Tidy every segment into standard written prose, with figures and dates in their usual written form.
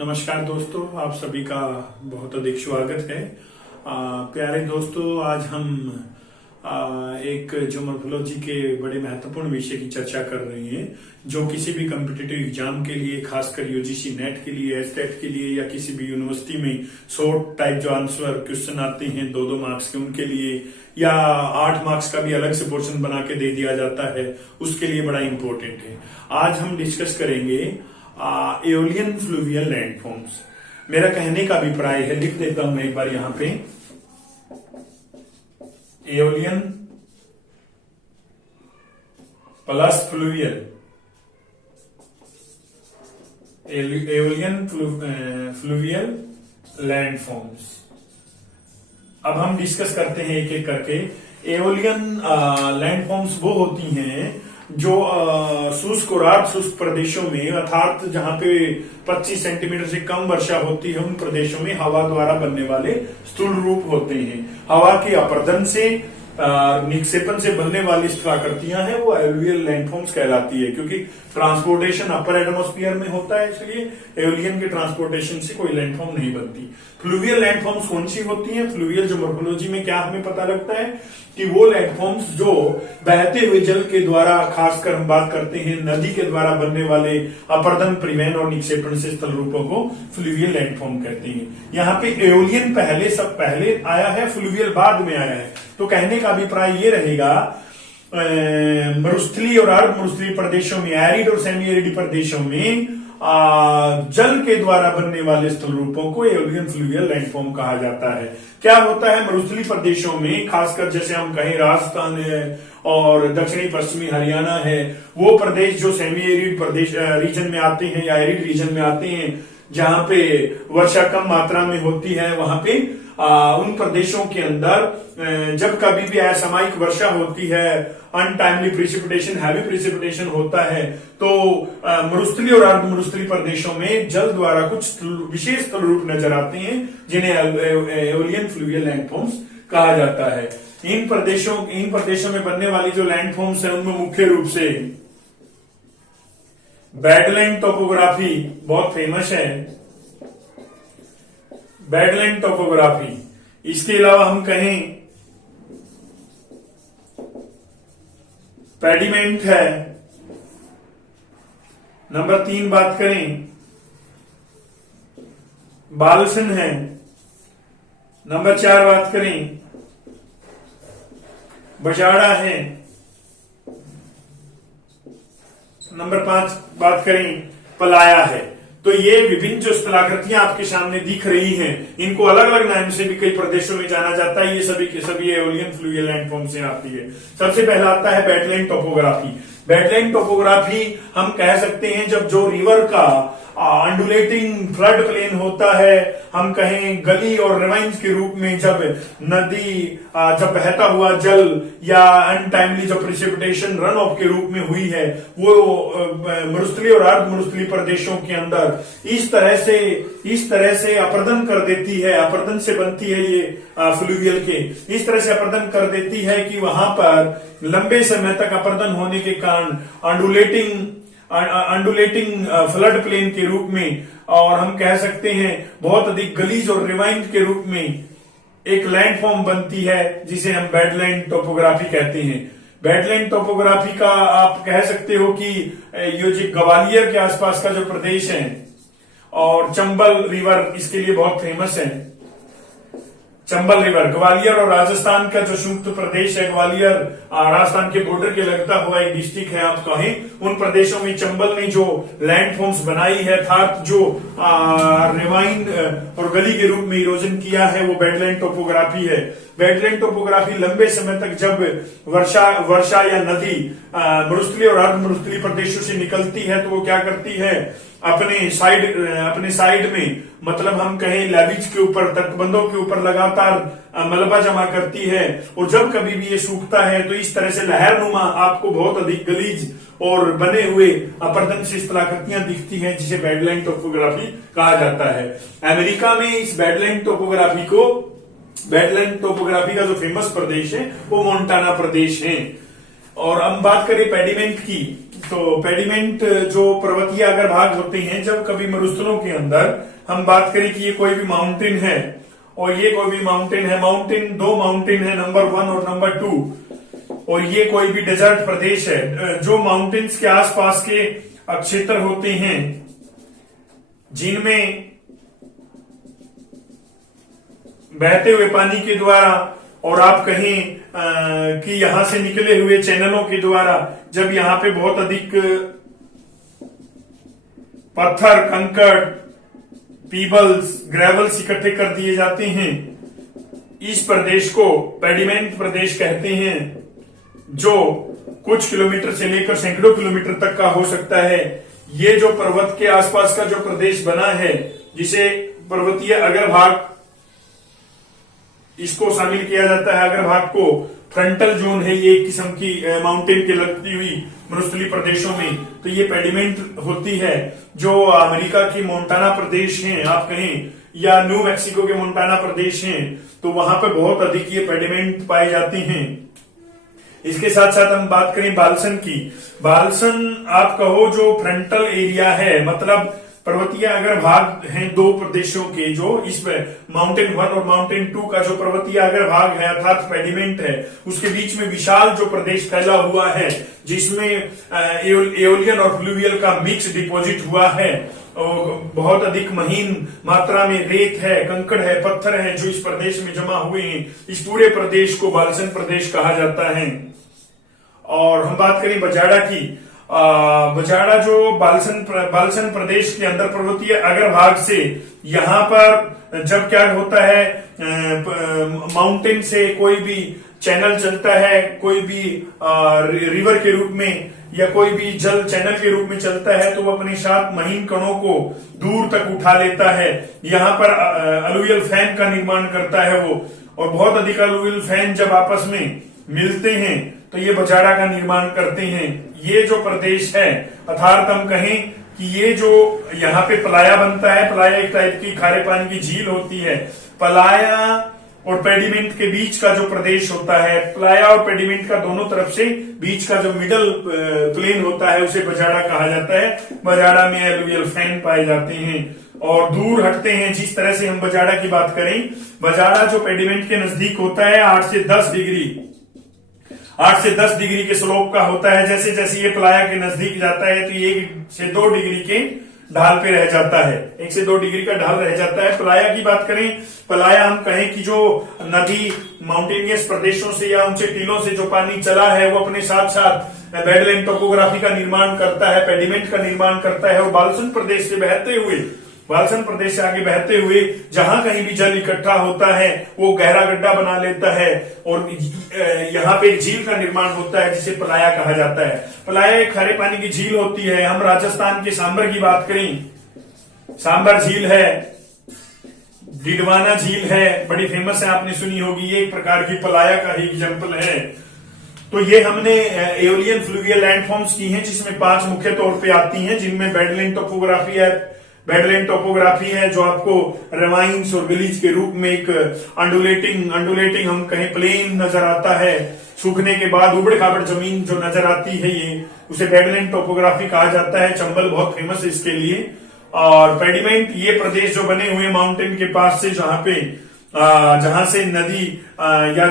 नमस्कार दोस्तों, आप सभी का बहुत अधिक स्वागत है। प्यारे दोस्तों, आज हम एक जो मॉर्फोलॉजी के बड़े महत्वपूर्ण विषय की चर्चा कर रहे हैं, जो किसी भी कॉम्पिटिटिव एग्जाम के लिए, खासकर यूजीसी नेट के लिए, एसटेट के लिए या किसी भी यूनिवर्सिटी में शॉर्ट टाइप जो आंसर क्वेश्चन आते हैं 2-2 मार्क्स के, उनके लिए या 8 मार्क्स का भी अलग से पोर्शन बना के दे दिया जाता है, उसके लिए बड़ा इंपॉर्टेंट है। आज हम डिस्कस करेंगे एओलियन फ्लूवियल लैंडफॉर्म्स। मेरा कहने का अभिप्राय है, लिख देता हूं मैं एक बार यहां पे, aeolian plus fluvial, aeolian fluvial landforms. अब हम डिस्कस करते हैं एक एक करके। एओलियन लैंडफॉर्म्स वो होती हैं जो शुष्क और अर्ध शुष्क प्रदेशों में, अर्थात जहां पे 25 सेंटीमीटर से कम वर्षा होती है, उन प्रदेशों में हवा द्वारा बनने वाले स्थूल रूप होते हैं। हवा के अपरदन से, निक्षेपण से बनने वाली स्थलाकृतियां हैं, वो एओलियन लैंडफॉर्म्स कहलाती है। क्योंकि ट्रांसपोर्टेशन अपर एटमॉस्फेयर में होता है, इसलिए एओलियन के ट्रांसपोर्टेशन से कोई लैंडफॉर्म नहीं बनती। फ्लूवियल लैंडफॉर्म्स कौन सी होती हैं? फ्लूवियल जो मॉर्फोलॉजी में क्या हमें पता लगता है कि वो लैंडफॉर्म्स जो बहते हुए जल के द्वारा, खासकर हम बात करते हैं नदी के द्वारा बनने वाले अपरदन, परिवहन और निक्षेपण से स्थल रूपों को फ्लूवियल लैंडफॉर्म कहते हैं। यहाँ पे एओलियन सब पहले आया है, फ्लूवियल बाद में आया है। तो कहने का अभिप्राय ये रहेगा, मरुस्थलीय और अर्ध मरुस्थलीय प्रदेशों में, एरिड और सेमी एरिड प्रदेशों में जल के द्वारा बनने वाले स्थल रूपों को एओलियन फ्लूवियल लैंडफॉर्म कहा जाता है। क्या होता है मरुस्थलीय प्रदेशों में, खासकर जैसे हम कहें राजस्थान है और दक्षिणी पश्चिमी हरियाणा है, वो प्रदेश जो सेमी एरिड प्रदेश रीजन में आते हैं या एरिड रीजन में आते हैं, जहां पे वर्षा कम मात्रा में होती है, वहां पे उन प्रदेशों के अंदर जब कभी भी असामयिक वर्षा होती है, अनटाइमली प्रिसिपिटेशन, हैवी प्रिसिपिटेशन होता है, तो मरुस्थलीय और अर्ध मरुस्थलीय प्रदेशों में जल द्वारा कुछ विशेष स्थल रूप नजर आते हैं, जिन्हें एओलियन फ्लूवियल लैंडफॉर्म्स कहा जाता है। इन प्रदेशों में बनने वाली जो लैंडफॉर्म्स है, उनमें मुख्य रूप से बैडलैंड टोपोग्राफी बहुत फेमस है, बैडलैंड टोपोग्राफी। इसके अलावा हम कहें पेडिमेंट है। नंबर 3 बात करें बालसन है। नंबर 4 बात करें बजाड़ा है। नंबर 5 बात करें पलाया है। तो ये विभिन्न जो स्थलाकृतियां आपके सामने दिख रही हैं, इनको अलग अलग नाम से भी कई प्रदेशों में जाना जाता है। ये सभी के सभी एओलियन फ्लूवियल लैंडफॉर्म से आती है। सबसे पहला आता है बैडलैंड टोपोग्राफी। बैडलैंड टोपोग्राफी हम कह सकते हैं जब जो रिवर का अंडुलेटिंग फ्लड प्लेन होता है, हम कहें गली और रिवाइंस के रूप में, जब नदी जब बहता हुआ जल या अनटाइमली जो प्रिसिपिटेशन रन ऑफ के रूप में हुई है, वो मरुस्थलीय और अर्ध मरुस्थलीय प्रदेशों के अंदर इस तरह से अपरदन कर देती है, अपरदन से बनती है ये फ्लूवियल के, इस तरह से अपरदन कर देती है कि वहां पर लंबे समय तक अपरदन होने के कारण अंडुलेटिंग फ्लड प्लेन के रूप में, और हम कह सकते हैं बहुत अधिक गलीज और रिवाइंड के रूप में एक लैंडफॉर्म बनती है, जिसे हम बैडलैंड टोपोग्राफी कहते हैं। बैडलैंड टोपोग्राफी का आप कह सकते हो कि ये जो ग्वालियर के आसपास का जो प्रदेश है, और चंबल रिवर इसके लिए बहुत फेमस है। चंबल रिवर ग्वालियर और राजस्थान का जो संयुक्त प्रदेश है, ग्वालियर राजस्थान के बॉर्डर के लगता हुआ एक डिस्ट्रिक्ट है, आप कहें, उन प्रदेशों में चंबल ने जो लैंडफॉर्म्स बनाई है, अर्थात जो रिवाइन और गली के रूप में इरोजन किया है, वो बैडलैंड टोपोग्राफी है। बैडलैंड टोपोग्राफी लंबे समय तक जब वर्षा या नदी मरुस्थलीय और अर्ध मरुस्थलीय प्रदेशों से निकलती है, तो वो क्या करती है, अपने साइड में, मतलब हम कहें लेविज के ऊपर, तटबंधों के ऊपर लगातार मलबा जमा करती है, और जब कभी भी ये सूखता है तो इस तरह से लहरनुमा आपको बहुत अधिक गलीज और बने हुए अपरदन से स्थलाकृतियां दिखती हैं, जिसे बैडलैंड टोपोग्राफी कहा जाता है। अमेरिका में इस बैडलैंड टोपोग्राफी का जो फेमस प्रदेश है वो मोन्टाना प्रदेश है। और हम बात करें पेडिमेंट की, तो पेडिमेंट जो पर्वतीय अग्रभाग होते हैं, जब कभी मरुस्थलों के अंदर हम बात करें कि ये कोई भी माउंटेन है और ये कोई भी माउंटेन है, दो माउंटेन है, नंबर 1 और नंबर 2, और ये कोई भी डेजर्ट प्रदेश है, जो माउंटेन्स के आसपास के क्षेत्र होते हैं जिनमें बहते हुए पानी के द्वारा और आप कहें कि यहां से निकले हुए चैनलों के द्वारा जब यहां पे बहुत अधिक पत्थर, कंकड़, पीबल्स, ग्रेवल्स इकट्ठे कर दिए जाते हैं, इस प्रदेश को पेडिमेंट प्रदेश कहते हैं, जो कुछ किलोमीटर से लेकर सैकड़ों किलोमीटर तक का हो सकता है। ये जो पर्वत के आसपास का जो प्रदेश बना है, जिसे पर्वतीय अग्रभाग इसको शामिल किया जाता है, अग्रभाग को फ्रंटल जोन है, ये एक किस्म की माउंटेन के लगती हुई मरुस्थलीय प्रदेशों में, तो ये पेडिमेंट होती है। जो अमेरिका की मोंटाना प्रदेश हैं आप कहें, या न्यू मैक्सिको के मोंटाना प्रदेश हैं, तो वहां पे बहुत अधिक ये पेडिमेंट पाए जाते हैं। इसके साथ साथ हम बात करें बालसन की। बालसन आप कहो जो फ्रंटल एरिया है, मतलब पर्वतीय अग्रभाग हैं दो प्रदेशों के, जो इस माउंटेन 1 और माउंटेन 2 का जो पर्वतीय अग्रभाग है अर्थात पेडिमेंट है, उसके बीच में विशाल जो प्रदेश फैला हुआ है, जिसमें एओलियन और फ्लूवियल का मिक्स डिपॉजिट हुआ है, और बहुत अधिक महीन मात्रा में रेत है, कंकड़ है, पत्थर है, जो इस प्रदेश में जमा हुए हैं, इस पूरे प्रदेश को बालसन प्रदेश कहा जाता है। और हम बात करें बजाड़ा की। बजाड़ा जो बालसन प्रदेश के अंदर पर्वतीय अग्रभाग से, यहाँ पर जब क्या होता है, माउंटेन से कोई भी चैनल चलता है, कोई भी रिवर के रूप में या कोई भी जल चैनल के रूप में चलता है, तो वो अपने साथ महीन कणों को दूर तक उठा लेता है। यहाँ पर अलुवियल फैन का निर्माण करता है वो, और बहुत अधिक अलुवियल फैन जब आपस में मिलते हैं तो ये बजाड़ा का निर्माण करते हैं। ये जो प्रदेश है, अर्थात हम कहें कि ये जो यहाँ पे पलाया बनता है, पलाया एक टाइप की खारे पानी की झील होती है। पलाया और पेडिमेंट के बीच का जो प्रदेश होता है, पलाया और पेडिमेंट का दोनों तरफ से बीच का जो मिडल प्लेन होता है, उसे बजाड़ा कहा जाता है। बजाड़ा में अलुवियल फैन पाए जाते हैं और दूर हटते हैं। जिस तरह से हम बजाड़ा की बात करें, बजाड़ा जो पेडिमेंट के नजदीक होता है 8 से 10 डिग्री के स्लोप का होता है। जैसे जैसे ये पलाया के नजदीक जाता है तो ये 1 से 2 डिग्री के ढाल पे रह जाता है, 1 से 2 डिग्री का ढाल रह जाता है। पलाया की बात करें, पलाया हम कहें कि जो नदी माउंटेनियस प्रदेशों से या ऊंचे टीलों से जो पानी चला है, वो अपने साथ साथ बेडलैंड टोपोग्राफी का निर्माण करता है, पेडिमेंट का निर्माण करता है, और बालसन प्रदेश से बहते हुए, बालसन प्रदेश से आगे बहते हुए जहां कहीं भी जल इकट्ठा होता है, वो गहरा गड्ढा बना लेता है और यहाँ पे एक झील का निर्माण होता है, जिसे पलाया कहा जाता है। पलाया एक खारे पानी की झील होती है। हम राजस्थान के सांबर की बात करें, सांबर झील है, डिडवाना झील है, बड़ी फेमस है, आपने सुनी होगी, ये एक प्रकार की पलाया का ही एग्जाम्पल है। तो ये हमने एओलियन फ्लूवियल लैंडफॉर्म्स की हैं, जिसमें 5 मुख्य तौर पे आती हैं, जिनमें बेडलैंड टोपोग्राफी है। बेडलैंड टोपोग्राफी है जो आपको रेवाइंस और विलीज के रूप में एक अंडुलेटिंग हम कहें प्लेन नजर आता है। सूखने के बाद उबड़ खाबड़ जमीन जो नजर आती है, ये उसे बेडलैंड टोपोग्राफी कहा जाता है। चंबल बहुत फेमस है इसके लिए। और पेडिमेंट ये प्रदेश जो बने हुए माउंटेन के पास से, जहां से नदी या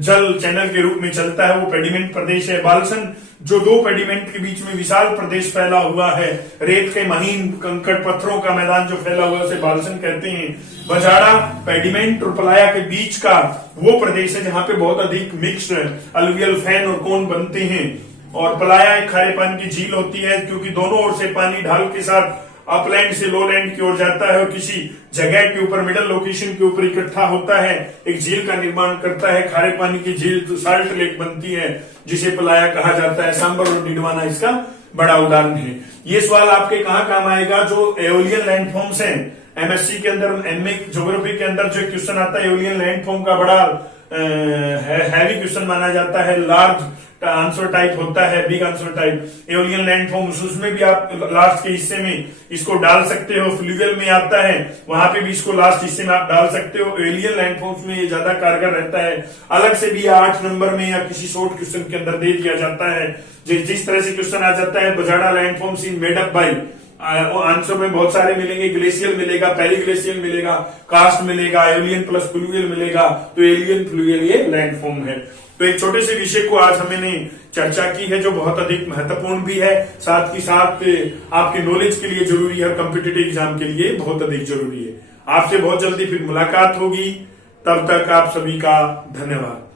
जल चैनल के रूप में चलता है, वो पेडिमेंट प्रदेश है। बालसन जो 2 पेडिमेंट के बीच में विशाल प्रदेश फैला हुआ है, रेत के महीन कंकड़ पत्थरों का मैदान जो फैला हुआ है, उसे बालसन कहते हैं। बजाड़ा पेडिमेंट और पलाया के बीच का वो प्रदेश है जहां पे बहुत अधिक मिक्स्ड अलुवियल फैन और कोन बनते हैं। और पलाया एक खारे पानी की झील होती है, क्योंकि दोनों ओर से पानी ढाल के साथ अपलैंड से लोलैंड की ओर जाता है और किसी जगह के ऊपर, मिडल लोकेशन के ऊपर इकट्ठा होता है, एक झील का निर्माण करता है। खारे पानी की झील तो साल्ट लेक बनती है, जिसे पलाया कहा जाता है। सांबर और डिडवाना इसका बड़ा उदाहरण है। ये सवाल आपके कहाँ काम आएगा, जो एओलियन लैंडफॉर्म्स हैं, एमएससी के अंदर, एमए ज्योग्राफी के अंदर जो क्वेश्चन आता है, एओलियन लैंडफॉर्म का बड़ा हैवी क्वेश्चन माना जाता है, लार्ज आंसर टाइप होता है, big answer type, aeolian landforms, उसमें भी आप लास्ट के हिस्से में इसको डाल सकते हो। फ्लूवियल में आता है, वहां पे भी इसको लास्ट हिस्से में आप डाल सकते हो। एओलियन लैंडफॉर्म्स में ये ज्यादा कारगर रहता है। अलग से भी 8 नंबर में या किसी शॉर्ट क्वेश्चन के अंदर दे दिया जाता है। जिस तरह से क्वेश्चन आ जाता है, bajada landforms in made up by, वो आंसर में बहुत सारे मिलेंगे। ग्लेशियल मिलेगा, पेरी ग्लेशियल मिलेगा, कास्ट मिलेगा, एलियन प्लस फ्लूवियल मिलेगा, तो एलियन फ्लूवियल ये लैंडफॉर्म है। तो एक छोटे से विषय को आज हमने चर्चा की है जो बहुत अधिक महत्वपूर्ण भी है, साथ ही साथ आपके नॉलेज के लिए जरूरी है और कॉम्पिटिटिव एग्जाम के लिए बहुत अधिक जरूरी है। आपसे बहुत जल्दी फिर मुलाकात होगी, तब तक आप सभी का धन्यवाद।